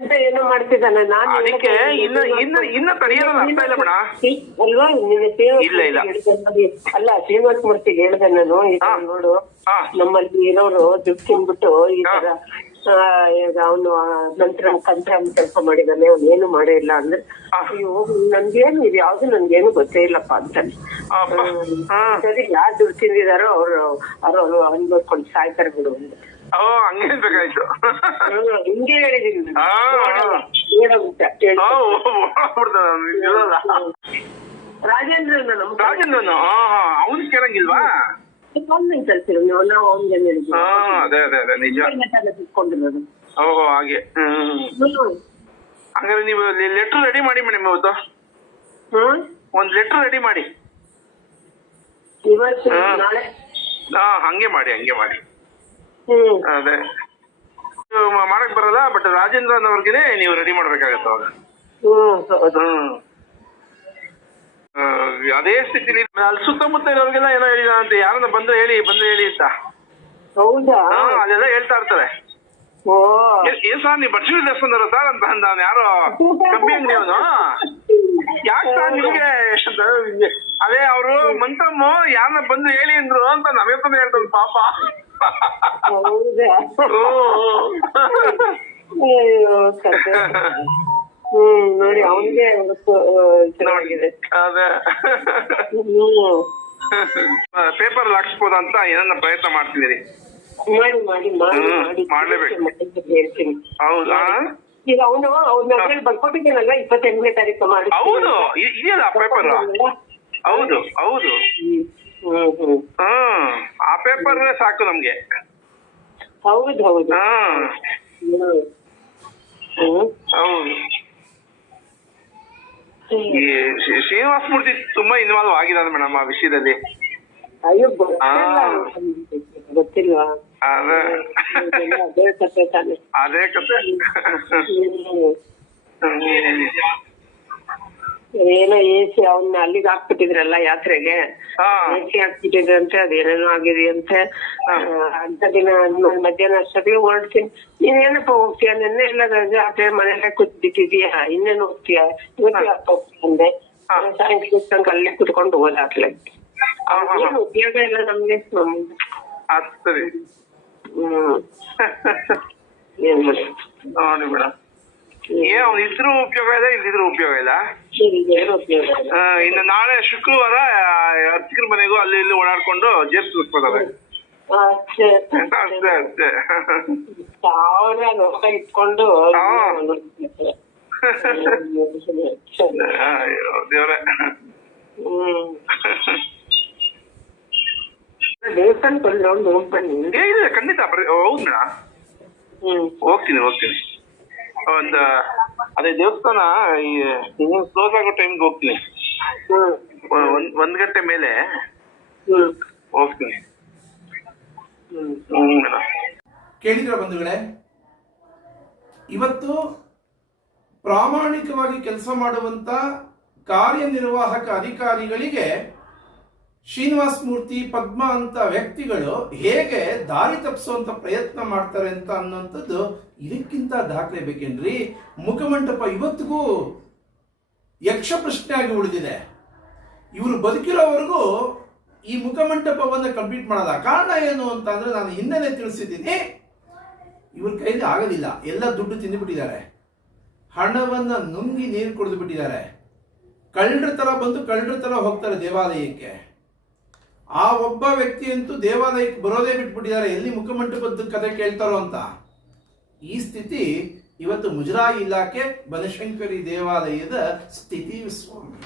ಅಂತ ಏನೋ ಮಾಡ್ತಿದ್ದಾನೆ. ನಾನು ಅದಕ್ಕೆ ಇನ್ನ ತಡೆಯೋದು ಅರ್ಥ ಇಲ್ಲ ಮೇಡ. ಅಲ್ವಾ ಅಲ್ಲ ಶ್ರೀನಿವಾಸ ಮೂರ್ತಿಗೆ ಹೇಳ್ದೆ ನಾನು, ಈ ತರ ನೋಡು ನಮ್ಮಲ್ಲಿ ಇರೋರು ದುಡ್ಡು ತಿನ್ಬಿಟ್ಟು ಈ ತರ ಅವನು ನಂತರ ಕಂತ್ರ ಕೆಲಸ ಮಾಡಿದಾನೆ, ಅವ್ನು ಏನು ಮಾಡೇ ಇಲ್ಲ ಅಂದ್ರೆ, ಅಯ್ಯೋ ನನ್ಗೇನು ಇದು ಯಾವ್ದು ನನ್ಗೇನು ಗೊತ್ತೇ ಇಲ್ಲಪ್ಪ ಅಂತಾನೆ. ಸರಿ ಯಾರು ದುಡ್ಡು ತಿಂದಿದಾರೋ ಅವ್ರು ಅನ್ಬೋದ್ಕೊಂಡು ಸಾಯ್ತಾರೆ ಬಿಡು ಅಂತ. ಹಂಗೆ ಬೇಕಾಯ್ತು. ಹಿಂಗೆ ಹೇಳಿದೀನಿ ರಾಜೇಂದ್ರನ ಅವನು ಕೇಳಂಗಿಲ್ವಾ? ಕಳ್ಸಿರೋ ನಾವು ಅವ್ನಿಗೆ ಇಟ್ಕೊಂಡಿರೋದು. ಓಹೋ ಹಾಗೆ. ಹಂಗಾರೆ ನೀವು ಲೆಟರ್ ರೆಡಿ ಮಾಡಿ ಮೇಡಮ್ ಇವತ್ತು. ಒಂದ್ ಲೆಟರ್ ರೆಡಿ ಮಾಡಿ ಇವತ್ತು ನಾಳೆ. ಹಂಗೆ ಮಾಡಿ. ಅದೇ ಮಾಡಕ್ ಬರಲ್ಲ, ಬಟ್ ರಾಜೇಂದ್ರನ್ ಅವ್ರಿಗೆ ನೀವು ರೆಡಿ ಮಾಡ್ಬೇಕಾಗತ್ತ ಅವಾಗ. ಅದೇ ಸ್ಥಿತಿಲಿ ಅಲ್ಲಿ ಸುತ್ತಮುತ್ತ ಇರೋರಿಗೆಲ್ಲ ಏನೋ ಹೇಳಿದ ಅಂತ, ಯಾರನ್ನ ಬಂದು ಹೇಳಿ ಅಂತ. ಹೌದಾ? ಅದೆಲ್ಲ ಹೇಳ್ತಾ ಇರ್ತಾರೆ. ಏನ್ ಸರ್ ನೀವು ಬಡ್ಸಿ ದೇವಸ್ಥಾನ ಸರ್ ಅಂತ ಅಂದ ಯಾರೋ ಕಮ್ಮಿ ಅಂಗಡಿ ಅವನು. ಯಾಕೆ ಸರ್ ನಿಮ್ಗೆ ಅದೇ ಅವರು ಮಂತಮ್ಮ ಯಾರನ್ನ ಬಂದು ಹೇಳಿ ಅಂದ್ರು ಅಂತ ನವೇತನ ಹೇಳ್ತದ ಪಾಪ. ನೋಡಿ ಅವನಿಗೆ ಚೆನ್ನಾಗಿದೆ. ಅದೇ ಪೇಪರ್ ಹಾಕ್ಸ್ಬೋದ ಅಂತ ಏನನ್ನ ಪ್ರಯತ್ನ ಮಾಡ್ತಿದ್ದೀರಿ? ಮಾಡ್ಲೇಬೇಕು. ಹೇಳ್ತೀನಿ. ಹೌದಾ? ಈಗ ಅವನು ಅವ್ನ ಬರ್ಕೊಟ್ಟಿದ್ದೀನಲ್ಲ 28ನೇ ತಾರೀಕು ಮಾಡಿ. ಹೌದು ಇದೆಯಲ್ಲ ಪೇಪರ್. ಹೌದು ಆ ಪೇಪರ್ ಸಾಕು ನಮ್ಗೆ. ಹೌದು ಹೌದು. ಈ ಶ್ರೀನಿವಾಸ ಮೂರ್ತಿ ತುಂಬಾ ಇನ್ವಾಲ್ವ್ ಆಗಿದ್ದಾರೆ ಮೇಡಮ್ ಆ ವಿಷಯದಲ್ಲಿ. ಅಯ್ಯೋ ಗೊತ್ತಿಲ್ವಾ? ಅದೇ ಕತೆ. ಏನೋ ಎಸಿ ಅವನ್ನ ಅಲ್ಲಿಗೆ ಹಾಕ್ಬಿಟ್ಟಿದ್ರಲ್ಲ ಯಾತ್ರೆಗೆ, ಎಸಿ ಹಾಕ್ಬಿಟ್ಟಿದ್ರಂತೆ, ಅದೇನೇನೋ ಆಗಿದೆಯಂತೆ. ಅಂತ ದಿನ ಮಧ್ಯಾಹ್ನ ಅಷ್ಟೊತ್ತಿಗೆ ಹೊರಡ್ತೀನಿ. ನೀನೇನಪ್ಪ ಹೋಗ್ತೀಯ? ನೆನ್ನೆ ಎಲ್ಲ ಜಾತ್ರೆ ಮನೆಯಲ್ಲೇ ಕೂತ್ಬಿಟ್ಟಿದ್ಯಾ, ಇನ್ನೇನು ಹೋಗ್ತೀಯ? ಇವತ್ತು ಯಾಕೆ ಹೋಗ್ತೀಯ ಅಂದೆ. ಸಾಯಂಕಾಲ ತನಕ ಅಲ್ಲೇ ಕುತ್ಕೊಂಡು ಹೋದಾಗ್ಲೇ ಏನು ಉಪಯೋಗ ಇಲ್ಲ ನಮ್ಗೆ. ಸರಿ ಏನ್ ಮಾಡಿ ನೋಡಿ ಮೇಡಮ್, ಅವ್ನು ಇದ್ರೂ ಉಪಯೋಗ ಇಲ್ಲ, ಇಲ್ದಿದ್ರು ಉಪಯೋಗ ಇಲ್ಲ. ಇನ್ನು ನಾಳೆ ಶುಕ್ರವಾರ ಅರ್ಚಕರ ಮನೆಗೂ ಅಲ್ಲಿ ಇಲ್ಲಿ ಓಡಾಡ್ಕೊಂಡು ಜೇಬ್ ಸುರಿಸ್ಬೋದವೆ. ಅಷ್ಟೇ ಸಾವಿರ ರೊಕ್ಕ ಇಟ್ಕೊಂಡು ದೇವ್ರೆ. ದೇವಸ್ಥಾನಕ್ಕೆ ಒಂದು ರೌಂಡ್ ಹೋಗ್ಬನ್ನಿ. ಇಲ್ಲ ಖಂಡಿತ ಹೌದು ಮೇಡಮ್, ಹೋಗ್ತೀನಿ. ಅದೇ ದೇವಸ್ಥಾನ ಕ್ಲೋಸ್ ಆಗೋ ಟೈಮ್ಗೆ ಹೋಗ್ತೀನಿ. 1 ಗಂಟೆ ಮೇಲೆ ಹೋಗ್ತೀನಿ. ಕೇಳಿದ್ರ ಬಂಧುಗಳೇ, ಇವತ್ತು ಪ್ರಾಮಾಣಿಕವಾಗಿ ಕೆಲಸ ಮಾಡುವಂತ ಕಾರ್ಯನಿರ್ವಾಹಕ ಅಧಿಕಾರಿಗಳಿಗೆ ಶ್ರೀನಿವಾಸ ಮೂರ್ತಿ, ಪದ್ಮ ಅಂತ ವ್ಯಕ್ತಿಗಳು ಹೇಗೆ ದಾರಿ ತಪ್ಪಿಸುವಂತ ಪ್ರಯತ್ನ ಮಾಡ್ತಾರೆ ಅಂತ ಅನ್ನುವಂಥದ್ದು ಇದಕ್ಕಿಂತ ದಾಖಲೆ ಬೇಕೇನ್ರಿ? ಮುಖಮಂಟಪ ಇವತ್ತಿಗೂ ಯಕ್ಷ ಪ್ರಶ್ನೆ ಆಗಿ ಉಳಿದಿದೆ. ಇವರು ಬದುಕಿರೋವರೆಗೂ ಈ ಮುಖಮಂಟಪವನ್ನು ಕಂಪ್ಲೀಟ್ ಮಾಡಲ್ಲ. ಕಾರಣ ಏನು ಅಂತ ಅಂದ್ರೆ ನಾನು ಹಿಂದೆನೆ ತಿಳಿಸಿದ್ದೀನಿ, ಇವ್ರ ಕೈಲಿ ಆಗೋದಿಲ್ಲ. ಎಲ್ಲ ದುಡ್ಡು ತಿಂದುಬಿಟ್ಟಿದ್ದಾರೆ, ಹಣವನ್ನ ನುಂಗಿ ನೀರು ಕುಡಿದು ಬಿಟ್ಟಿದ್ದಾರೆ. ಕಳ್ಳರ ತರ ಬಂದು ಕಳ್ಳರ ತರ ಹೋಗ್ತಾರೆ ದೇವಾಲಯಕ್ಕೆ. ಆ ಒಬ್ಬ ವ್ಯಕ್ತಿಯಂತೂ ದೇವಾಲಯಕ್ಕೆ ಬರೋದೇ ಬಿಟ್ಬಿಟ್ಟಿದ್ದಾರೆ, ಎಲ್ಲಿ ಮುಖಮಂಟಪದ ಕಥೆ ಕೇಳ್ತಾರೋ ಅಂತ. ಈ ಸ್ಥಿತಿ ಇವತ್ತು ಮುಜರಾಯಿ ಇಲಾಖೆ ಬನಶಂಕರಿ ದೇವಾಲಯದ ಸ್ಥಿತಿ ಸ್ವಾಮಿ.